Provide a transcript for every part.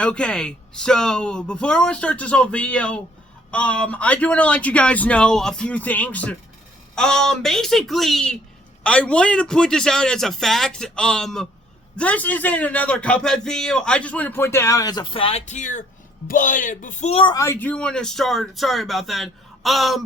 Okay, so before I start this whole video, I do want to let you guys know a few things. Basically, I wanted to point this out as a fact. This isn't another Cuphead video. I just want to point that out as a fact here. But before I do want to start, sorry about that.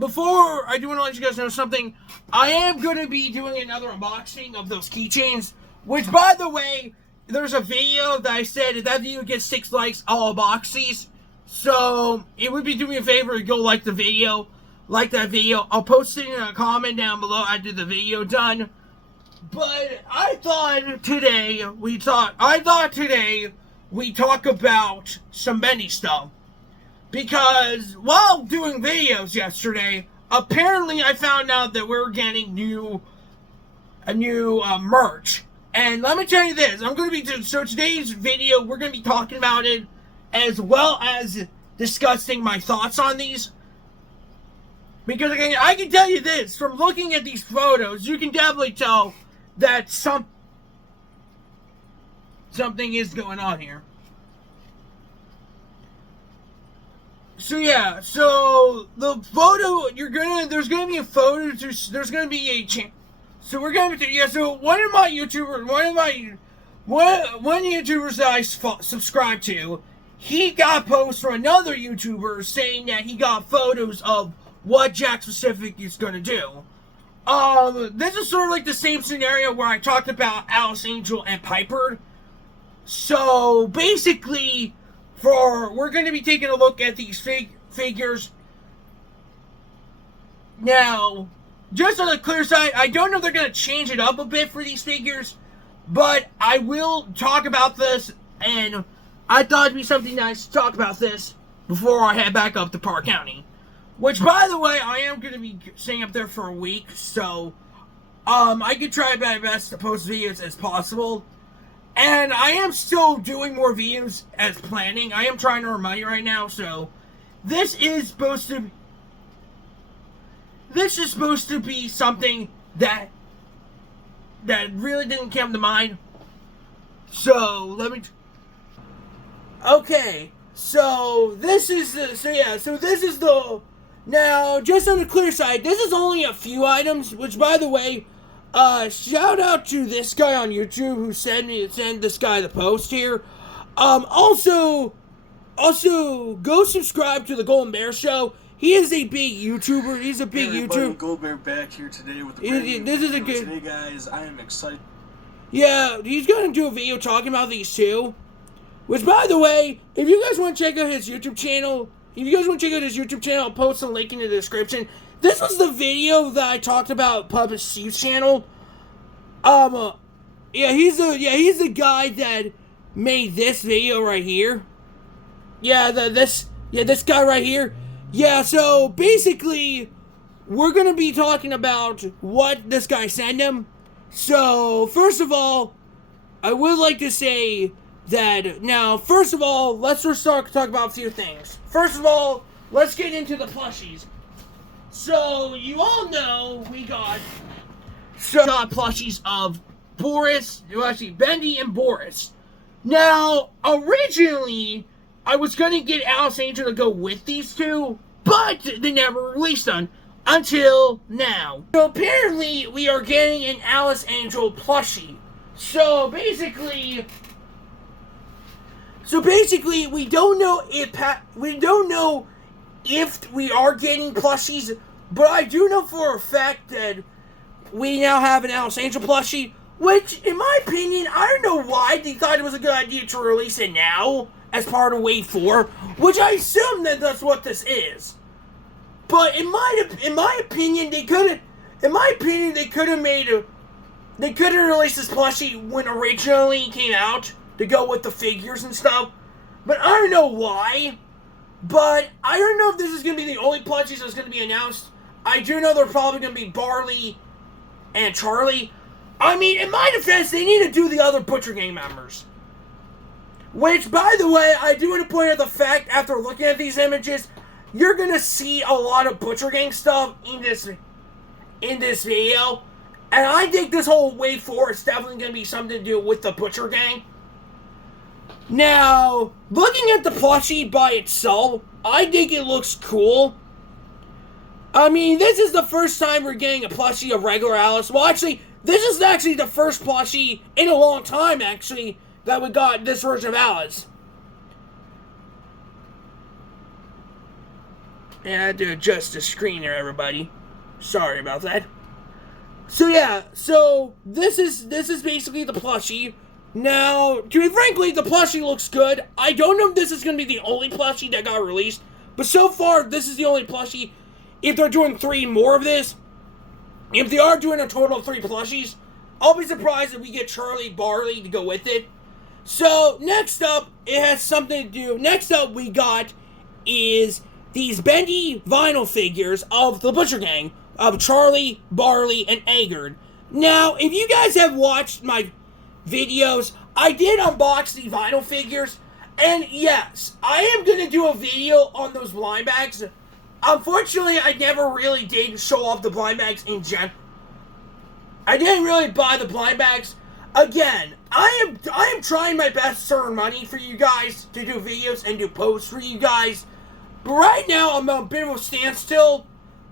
Before I do want to let you guys know something, I am going to be doing another unboxing of those keychains, which, by the way, there's a video that I said if that video gets 6 likes, I'll unbox these. So, it would be doing me a favor to go like the video, like that video. I'll post it in a comment down below after the video done. But I thought today we talk about some bendy stuff. Because while doing videos yesterday, apparently I found out that we're getting a new merch. And let me tell you this, so today's video, we're going to be talking about it, as well as discussing my thoughts on these. Because again, I can tell you this, from looking at these photos, you can definitely tell that something is going on here. So yeah, so the photo, there's gonna be a photo, there's gonna be a so we're gonna be, yeah, so one YouTubers that I subscribe to, he got posts from another YouTuber saying that he got photos of what Jack Specific is gonna do. This is sort of like the same scenario where I talked about Alice Angel and Piper. So basically, we're going to be taking a look at these figures. Now, just on the clear side, I don't know if they're going to change it up a bit for these figures, but I will talk about this, and I thought it'd be something nice to talk about this before I head back up to Park County. Which, by the way, I am going to be staying up there for a week, so I could try my best to post videos as possible. And I am still doing more videos as planning. I am trying to earn money right now, so this is supposed to be something that really didn't come to mind. So okay. So this is the now, just on the clear side, this is only a few items, which, by the way, shout out to this guy on YouTube who sent this guy the post here. Also, go subscribe to the Golden Bear Show. He is a big YouTuber. He's a big YouTuber. Golden Bear back here today with the This is a good. Today, guys, I am excited. Yeah, he's gonna do a video talking about these too. Which, by the way, if you guys want to check out his YouTube channel, I'll post a link in the description. This was the video that I talked about Puppet Steve's channel. He's the guy that made this video right here. This guy right here. Yeah, so basically, we're gonna be talking about what this guy sent him. So, first of all, I would like to say that, now, first of all, let's just talk about a few things. First of all, let's get into the plushies. So, you all know we got plushies of Bendy and Boris. Now, originally, I was going to get Alice Angel to go with these two, but they never released them until now. So, apparently, we are getting an Alice Angel plushie. So, basically, we don't know if we are getting plushies, but I do know for a fact that we now have an Alice Angel plushie, which, in my opinion, I don't know why they thought it was a good idea to release it now as part of Wave 4, which I assume that that's what this is. But in my opinion, they could have released this plushie when originally it came out to go with the figures and stuff. But I don't know why. But I don't know if this is going to be the only plushies that's going to be announced. I do know they're probably going to be Barley and Charlie. I mean, in my defense, they need to do the other Butcher Gang members. Which, by the way, I do want to point out the fact, after looking at these images, you're going to see a lot of Butcher Gang stuff in this video. And I think this whole Wave 4 is definitely going to be something to do with the Butcher Gang. Now, looking at the plushie by itself, I think it looks cool. I mean, this is the first time we're getting a plushie of regular Alice. Well, actually, this is actually the first plushie in a long time, actually, that we got this version of Alice. And I had to adjust the screen there, everybody. Sorry about that. So yeah, this is basically the plushie. Now, to be frankly, the plushie looks good. I don't know if this is going to be the only plushie that got released, but so far, this is the only plushie. If they're doing 3 more of this, if they are doing a total of 3 plushies, I'll be surprised if we get Charlie Barley to go with it. So, next up, it has something to do. Next up, we got is these bendy vinyl figures of the Butcher Gang, of Charlie, Barley, and Eggard. Now, if you guys have watched my videos, I did unbox the vinyl figures, and yes, I am going to do a video on those blind bags. Unfortunately, I never really did show off the blind bags in general. I didn't really buy the blind bags. Again, I am trying my best to earn money for you guys, to do videos and do posts for you guys. But right now, I'm on a bit of a standstill.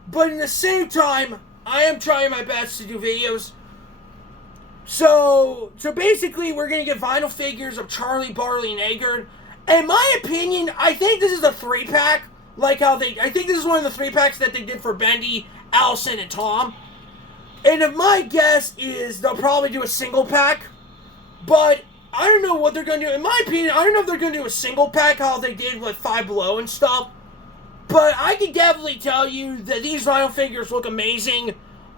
But in the same time, I am trying my best to do videos. So basically, we're going to get vinyl figures of Charlie, Barley, and Eggard. In my opinion, I think this is a 3-pack. I think this is one of the 3-packs that they did for Bendy, Allison, and Tom. And if my guess is they'll probably do a single pack. But I don't know what they're going to do. In my opinion, I don't know if they're going to do a single pack, how they did with Five Below and stuff. But I can definitely tell you that these vinyl figures look amazing.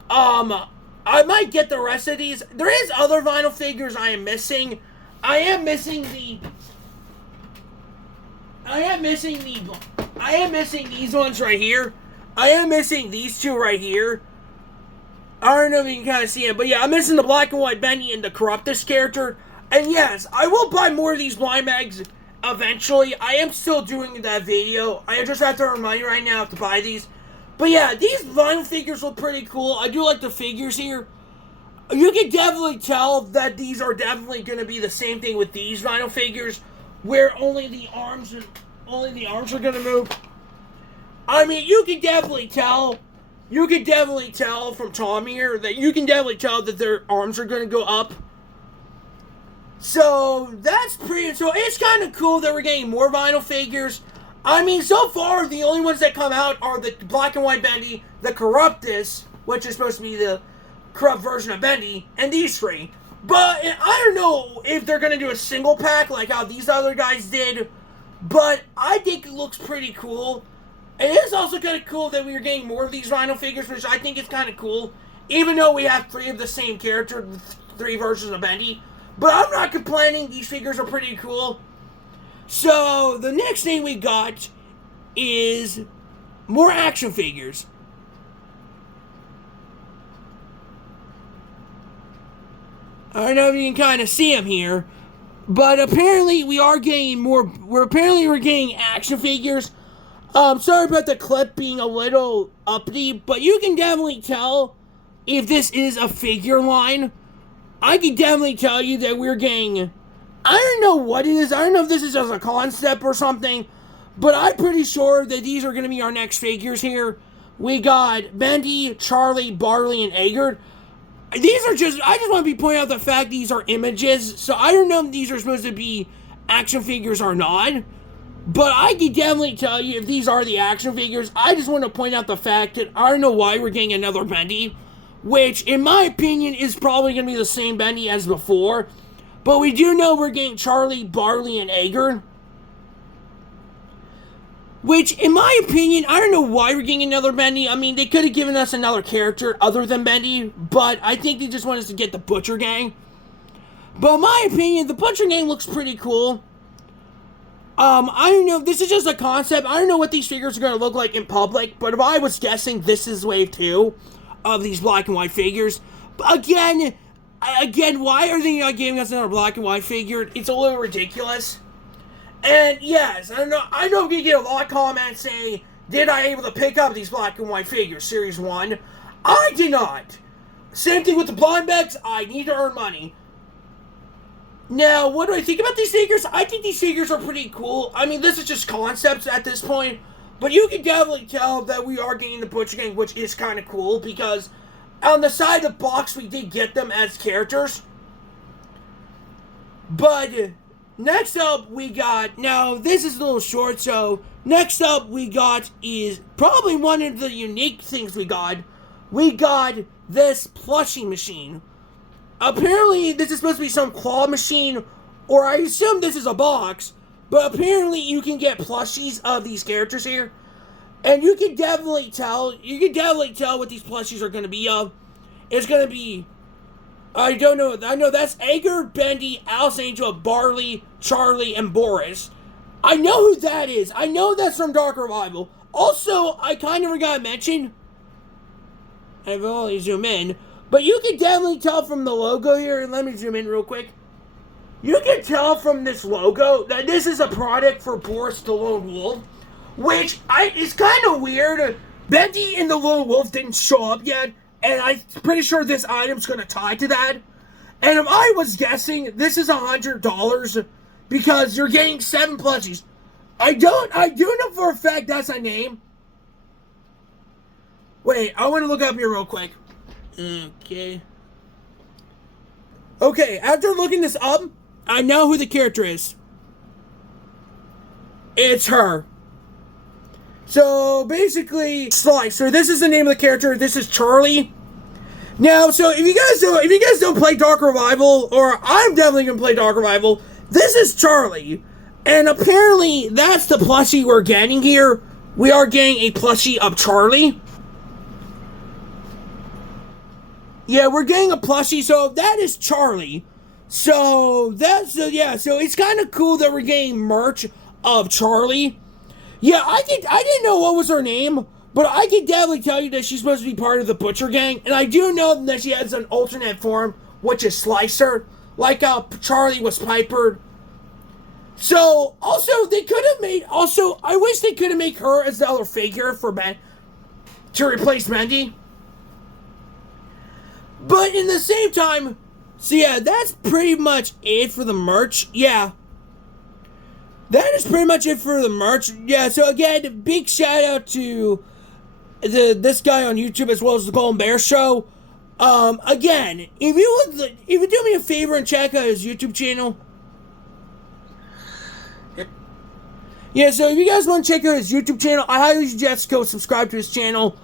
I might get the rest of these. There is other vinyl figures I am missing. I am missing these ones right here. I am missing these 2 right here. I don't know if you can kind of see it, but yeah, I'm missing the black and white Bendy and the Corruptus character. And yes, I will buy more of these blind bags eventually. I am still doing that video. I just have to earn money right now to buy these. But yeah, these vinyl figures look pretty cool. I do like the figures here. You can definitely tell that these are definitely going to be the same thing with these vinyl figures, where only the arms are going to move. I mean, you can definitely tell. You can definitely tell from Tom here that you can definitely tell that their arms are going to go up. So it's kind of cool that we're getting more vinyl figures. I mean, so far, the only ones that come out are the black and white Bendy, the Corruptus, which is supposed to be the corrupt version of Bendy, and these 3. But I don't know if they're going to do a single pack like how these other guys did, but I think it looks pretty cool. It is also kind of cool that we are getting more of these vinyl figures, which I think is kind of cool, even though we have 3 of the same character, 3 versions of Bendy. But I'm not complaining, these figures are pretty cool. So, the next thing we got is more action figures. I don't know if you can kind of see them here, but apparently we're getting action figures. Sorry about the clip being a little uppity, but you can definitely tell if this is a figure line. I can definitely tell you that we're getting, I don't know what it is. I don't know if this is just a concept or something, but I'm pretty sure that these are going to be our next figures here. We got Bendy, Charlie, Barley, and Eggard. I just want to be pointing out the fact these are images, so I don't know if these are supposed to be action figures or not, but I can definitely tell you if these are the action figures. I just want to point out the fact that I don't know why we're getting another Bendy, which, in my opinion, is probably going to be the same Bendy as before. But we do know we're getting Charlie, Barley, and Eggard. Which, in my opinion, I don't know why we're getting another Bendy. I mean, they could have given us another character other than Bendy, but I think they just want us to get the Butcher Gang. But in my opinion, the Butcher Gang looks pretty cool. I don't know, this is just a concept. I don't know what these figures are going to look like in public, but if I was guessing, this is wave 2 of these black and white figures. But again, why are they not giving us another black and white figure? It's a little ridiculous. And yes, I know I'm going to get a lot of comments saying, did I able to pick up these black and white figures, Series 1? I did not. Same thing with the blind bags, I need to earn money. Now, what do I think about these figures? I think these figures are pretty cool. I mean, this is just concepts at this point, but you can definitely tell that we are getting the Butcher Gang, which is kind of cool, because on the side of the box, we did get them as characters. But next up, we got, now this is a little short, so next up we got is probably one of the unique things we got. We got this plushie machine. Apparently, this is supposed to be some claw machine, or I assume this is a box, but apparently you can get plushies of these characters here. And you can definitely tell what these plushies are going to be of. It's going to be, I don't know, I know that's Edgar, Bendy, Alice Angel, Barley, Charlie, and Boris. I know who that is. I know that's from Dark Revival. Also, I kind of forgot to mention, I've only zoom in, but you can definitely tell from the logo here, let me zoom in real quick. You can tell from this logo that this is a product for Boris the Lone Wolf, which is kind of weird. Bendy and the Lone Wolf didn't show up yet, and I'm pretty sure this item's going to tie to that. And if I was guessing, this is $100 because you're getting 7 plushies. I do know for a fact that's a name. Wait, I want to look up here real quick. Okay, after looking this up, I know who the character is. It's her. So, basically, Slicer, this is the name of the character. This is Charlie. Now, so if you guys don't play Dark Revival, or I'm definitely going to play Dark Revival, this is Charlie. And apparently, that's the plushie we're getting here. We are getting a plushie of Charlie. Yeah, we're getting a plushie, so that is Charlie. So, so it's kind of cool that we're getting merch of Charlie. Yeah, I didn't know what was her name, but I can definitely tell you that she's supposed to be part of the Butcher Gang, and I do know that she has an alternate form, which is Slicer, like Charlie was Piper. So, also, they could have made, I wish they could have made her as the other figure for to replace Bendy. But in the same time, so yeah, that's pretty much it for the merch. Yeah. That is pretty much it for the merch. Yeah, so again, big shout out to this guy on YouTube as well as the Golden Bear Show. Again, if you do me a favor and check out his YouTube channel. Yep. Yeah, so if you guys want to check out his YouTube channel, I highly suggest go subscribe to his channel.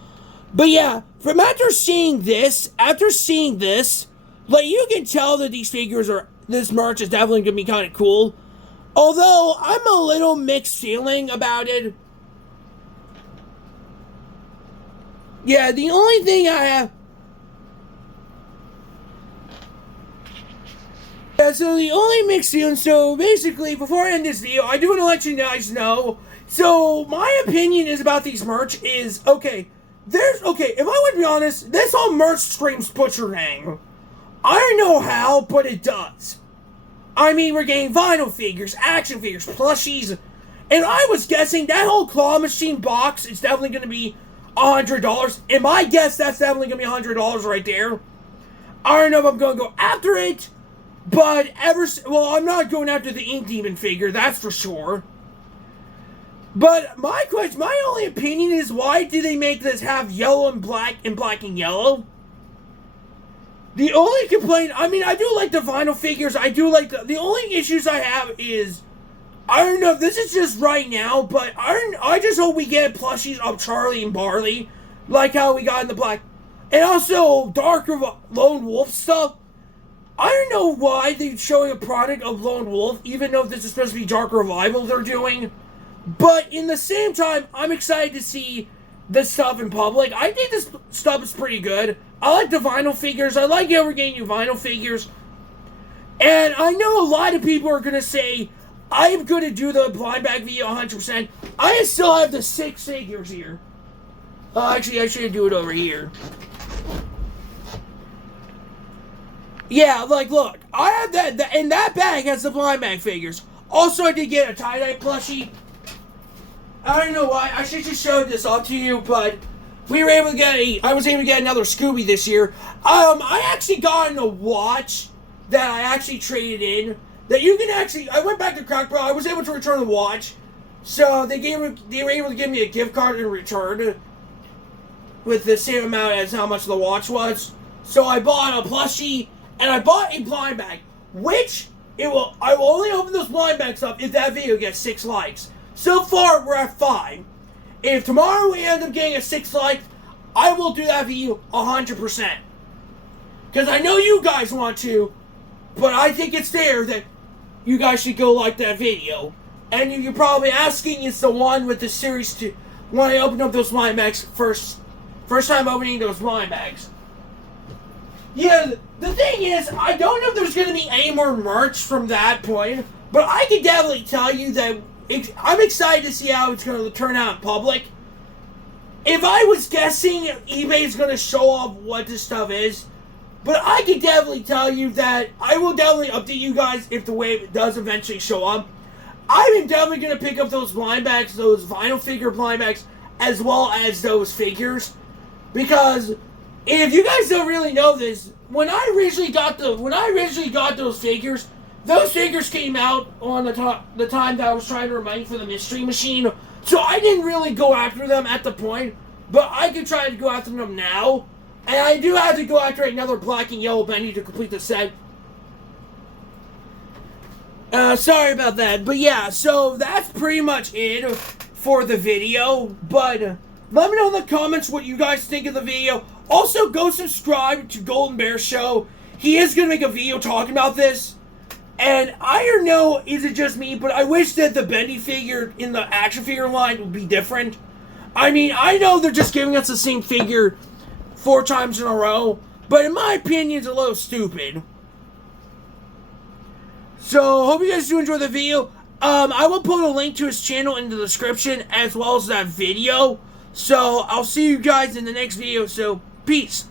But yeah, after seeing this, like, you can tell that this merch is definitely going to be kind of cool. Although, I'm a little mixed feeling about it. Yeah, the only thing I have... Yeah, so the only mixed feeling, so basically, before I end this video, I do want to let you guys know, so my opinion is about these merch is, if I want to be honest, this whole merch screams Butcher Gang. I don't know how, but it does. I mean, we're getting vinyl figures, action figures, plushies, and I was guessing that whole claw machine box is definitely going to be $100. And my guess, that's definitely going to be $100 right there. I don't know if I'm going to go after it, but I'm not going after the Ink Demon figure, that's for sure. But my only opinion is, why did they make this have yellow and black and yellow? The only complaint, I mean, I do like the vinyl figures, the only issues I have is, I don't know if this is just right now, but I just hope we get plushies of Charlie and Barley, like how we got in the black. And also, Lone Wolf stuff. I don't know why they're showing a product of Lone Wolf, even though this is supposed to be Dark Revival they're doing. But in the same time, I'm excited to see this stuff in public. I think this stuff is pretty good. I like the vinyl figures. I like how we're getting new vinyl figures. And I know a lot of people are going to say, I'm going to do the blind bag video 100%. I still have the 6 figures here. Actually, I should do it over here. Yeah, like, look. I have that, and that bag has the blind bag figures. Also, I did get a tie-dye plushie. I don't know why. I should just show this off to you, but I was able to get another Scooby this year. I actually got a watch that I actually traded in. that you can actually, I went back to Crackpro, I was able to return the watch, so they were able to give me a gift card in return with the same amount as how much the watch was. So I bought a plushie, and I bought a blind bag, which I will only open those blind bags up if that video gets 6 likes. So far, we're at 5. If tomorrow we end up getting a 6 likes, I will do that video 100%. Because I know you guys want to, but I think it's fair that you guys should go like that video. And you're probably asking, is the one with the series 2, when I opened up those blind bags first time opening those blind bags. Yeah, the thing is, I don't know if there's going to be any more merch from that point, but I can definitely tell you that I'm excited to see how it's going to turn out in public. If I was guessing, eBay's going to show off what this stuff is, but I can definitely tell you that I will definitely update you guys if the wave does eventually show up. I'm definitely going to pick up those blind bags, those vinyl figure blind bags, as well as those figures, because if you guys don't really know this, when I originally got those figures came out on the time that I was trying to remind for the mystery machine. So I didn't really go after them at the point, but I could try to go after them now. And I do have to go after another black and yellow bendy to complete the set. Sorry about that, but yeah, so that's pretty much it for the video. But let me know in the comments what you guys think of the video. Also, go subscribe to Golden Bear Show. He is going to make a video talking about this. And I don't know, is it just me, but I wish that the bendy figure in the action figure line would be different. I mean, I know they're just giving us the same figure 4 times in a row, but in my opinion, it's a little stupid. So, hope you guys do enjoy the video. I will put a link to his channel in the description, as well as that video. So, I'll see you guys in the next video, so peace.